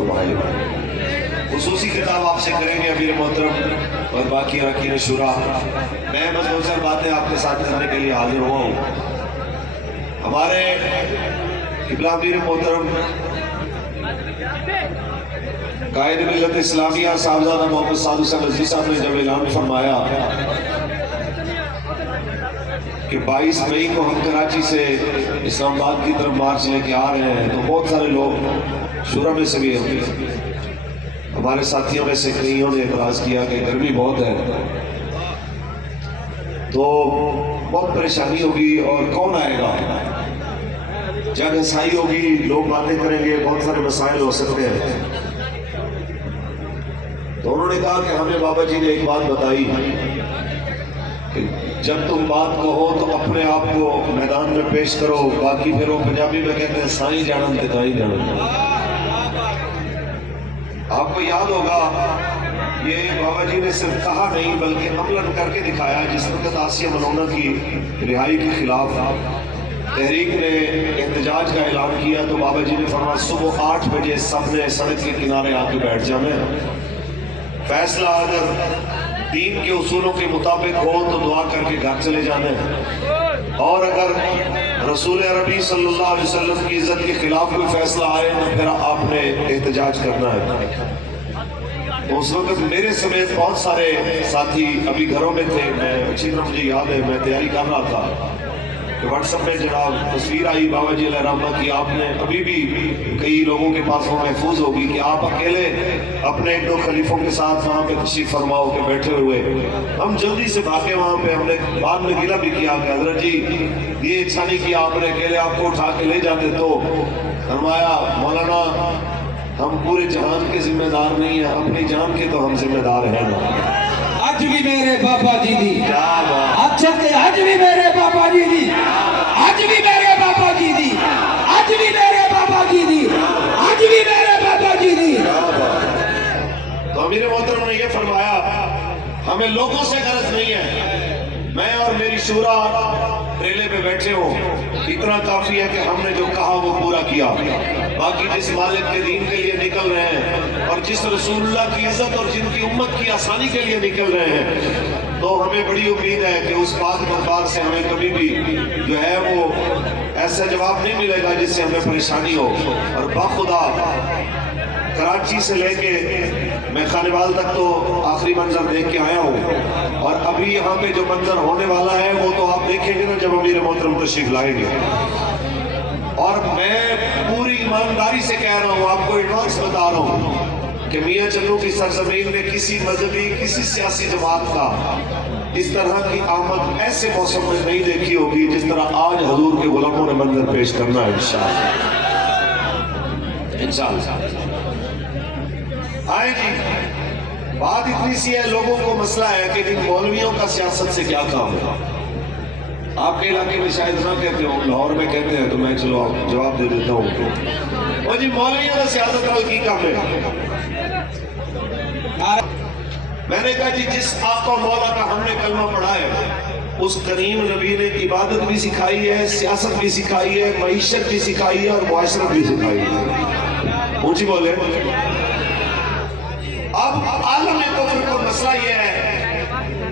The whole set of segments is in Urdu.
فرمائے. خصوصی خطاب آپ سے کریں گے امیر محترم اور باقی اراکین شورا. میں بس دو چار باتیں آپ کے ساتھ کرنے کے لیے حاضر ہوا ہوں. ہمارے قبلہ امیر محترم قائد ملت اسلامیہ صاحبزادہ محمد سعد حسین نذری صاحب نے جب اعلان فرمایا کہ 22 مئی کو ہم کراچی سے اسلام آباد کی طرف مارچ لے کے آ رہے ہیں، تو بہت سارے لوگ شورا میں سے بھی ہمارے ساتھیوں میں سے کئیوں نے اعتراض کیا کہ گرمی بہت ہے تو بہت پریشانی ہوگی اور کون آئے گا، جگ ہنسائی ہوگی، لوگ باتیں کریں گے، بہت سارے مسائل ہو سکتے ہیں. تو انہوں نے کہا کہ ہمیں بابا جی نے ایک بات بتائی کہ جب تم بات کہو تو اپنے آپ کو میدان میں پیش کرو، باقی پھر وہ پنجابی میں کہتے ہیں سائیں جانن تے دائیں جانن. آپ کو یاد ہوگا یہ بابا جی نے صرف کہا نہیں بلکہ عملاً کر کے دکھایا. جس وقت آسیہ ملونہ کی رہائی کے خلاف تحریک نے احتجاج کا اعلان کیا تو بابا جی نے فرمایا صبح 8 بجے سب نے سڑک کے کنارے آ کے بیٹھ جانا ہے. فیصلہ اگر دین کے اصولوں کے مطابق ہو تو دعا کر کے گھر چلے جانا ہے، اور اگر رسول عربی صلی اللہ علیہ وسلم کی عزت کے خلاف کوئی فیصلہ آئے تو پھر آپ نے احتجاج کرنا ہے. تو اس وقت میرے سمیت بہت سارے ساتھی ابھی گھروں میں تھے. میں اچھی طرح مجھے یاد ہے، میں تیاری کر رہا تھا کہ واٹس ایپ میں جناب تصویر آئی بابا جی علیہ رحمہ کی. آپ نے ابھی بھی کئی لوگوں کے پاس وہ محفوظ ہوگی کہ آپ اکیلے اپنے ایک دو خلیفوں کے ساتھ وہاں پہ تشریف فرما ہو کے بیٹھے ہوئے. ہم جلدی سے بھاگے وہاں پہ. ہم نے بعد میں گلہ بھی کیا کہ حضرت جی یہ اچھا نہیں کیا آپ نے، اکیلے آپ کو اٹھا کے لے جاتے. تو فرمایا مولانا ہم پورے جہان کے ذمہ دار نہیں ہیں، اپنی جان کے تو ہم ذمہ دار ہیں نا. اج بھی میرے بابا جی دی اچھا تے اج بھی میرے بابا جی دی، اج بھی میرے بابا جی دی، اج بھی میرے بابا جی دی، اج بھی میرے بابا جی دی. تو امیر محترم نے یہ فرمایا ہمیں لوگوں سے غرض نہیں ہے، میں اور میری شورا ریلے پہ بیٹھے ہوں، اتنا کافی ہے کہ ہم نے جو کہا وہ پورا کیا. باقی جس مالک کے دین کے لیے نکل رہے ہیں اور جس رسول اللہ کی عزت اور جن کی امت کی آسانی کے لیے نکل رہے ہیں، تو ہمیں بڑی امید ہے کہ اس پاک دربار سے ہمیں کبھی بھی جو ہے وہ ایسا جواب نہیں ملے گا جس سے ہمیں پریشانی ہو. اور باخدا کراچی سے لے کے میں خانوال تک تو آخری منظر دیکھ کے آیا ہوں، اور ابھی یہاں پہ جو منظر ہونے والا ہے وہ تو آپ دیکھیں گے نا جب امیر محترم تشریف لائیں گے. اور میں پوری ایمانداری سے کہہ رہا ہوں، آپ کو ایڈوانس بتا رہا ہوں کہ میاں چلو کی سرزمین میں کسی مذہبی کسی سیاسی جماعت کا اس طرح کی آمد ایسے موسم میں نہیں دیکھی ہوگی جس طرح آج حضور کے غلاموں نے منظر پیش کرنا ہے. انشاءاللہ آئیں جی. بات اتنی سی ہے، لوگوں کو مسئلہ ہے کہ ان مولویوں کا سیاست سے کیا کام ہے. آپ کے علاقے میں شاید نہ کہتے ہوں، لاہور میں کہتے ہیں، تو میں چلو جواب دے دیتا ہوں. وہ جی مولویوں کا سیاست وال کی کام ہے. میں نے کہا جی جس آقا مولا کا ہم نے کلمہ پڑھا ہے اس کریم نبی نے عبادت بھی سکھائی ہے، سیاست بھی سکھائی ہے، معیشت بھی سکھائی ہے اور معاشرت بھی سکھائی ہے. اونچی بولے. اب عالم کفر کو مسئلہ یہ ہے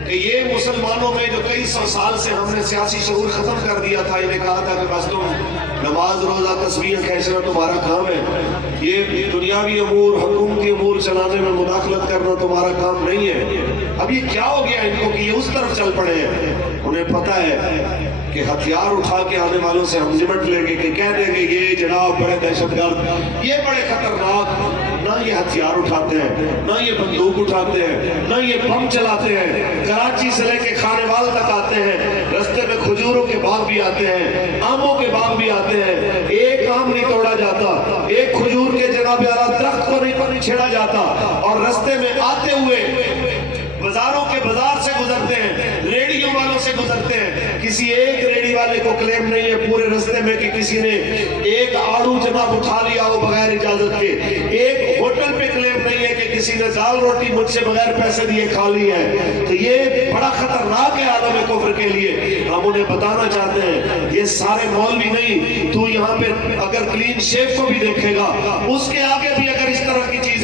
کہ یہ مسلمانوں میں جو کئی سو سال سے ہم نے سیاسی شعور ختم کر دیا تھا، انہیں کہا تھا کہ بس تم نماز روزہ تسبیح کھینچنا تمہارا کام ہے، یہ دنیاوی امور حکومتی امور چلانے میں مداخلت کرنا تمہارا کام نہیں ہے. اب یہ کیا ہو گیا ان کو کہ یہ اس طرف چل پڑے ہیں. انہیں پتہ ہے کہ ہتھیار اٹھا کے آنے والوں سے ہم نمٹ لیں گے، کہ کہہ دیں گے یہ جناب بڑے دہشت گرد، یہ بڑے خطرناک. نہ یہ ہتھیار اٹھاتے ہیں، نہ یہ بندوق اٹھاتے ہیں، نہ یہ بم چلاتے ہیں. کراچی سے لے کے خانوال تک آتے ہیں، رستے میں کھجوروں کے باغ بھی آتے ہیں، آموں کے باغ بھی آتے ہیں. ایک آم نہیں توڑا جاتا، ایک کھجور کے جناب اعلیٰ درخت کو نہیں چھیڑا جاتا. اور رستے میں آتے ہوئے بازاروں کے بازار سے گزرتے ہیں، ریڑیوں والوں سے گزرتے ہیں. کسی ایک ریڑی والے کو کلیم نہیں ہے پورے رستے میں کہ کسی نے ایک آڑو جناب اٹھا لیا ہو بغیر اجازت کے. ایک ہوٹل پہ کلیم نہیں ہے کہ کسی نے دال روٹی مجھ سے بغیر پیسے دیے کھا لی ہے. تو یہ بڑا خطرناک ہے عالم کفر کے لیے. ہم انہیں بتانا چاہتے ہیں یہ سارے مولوی نہیں. تو یہاں پہ اگر کلین شیف کو بھی دیکھے گا، اس کے آگے بھی اگر اس طرح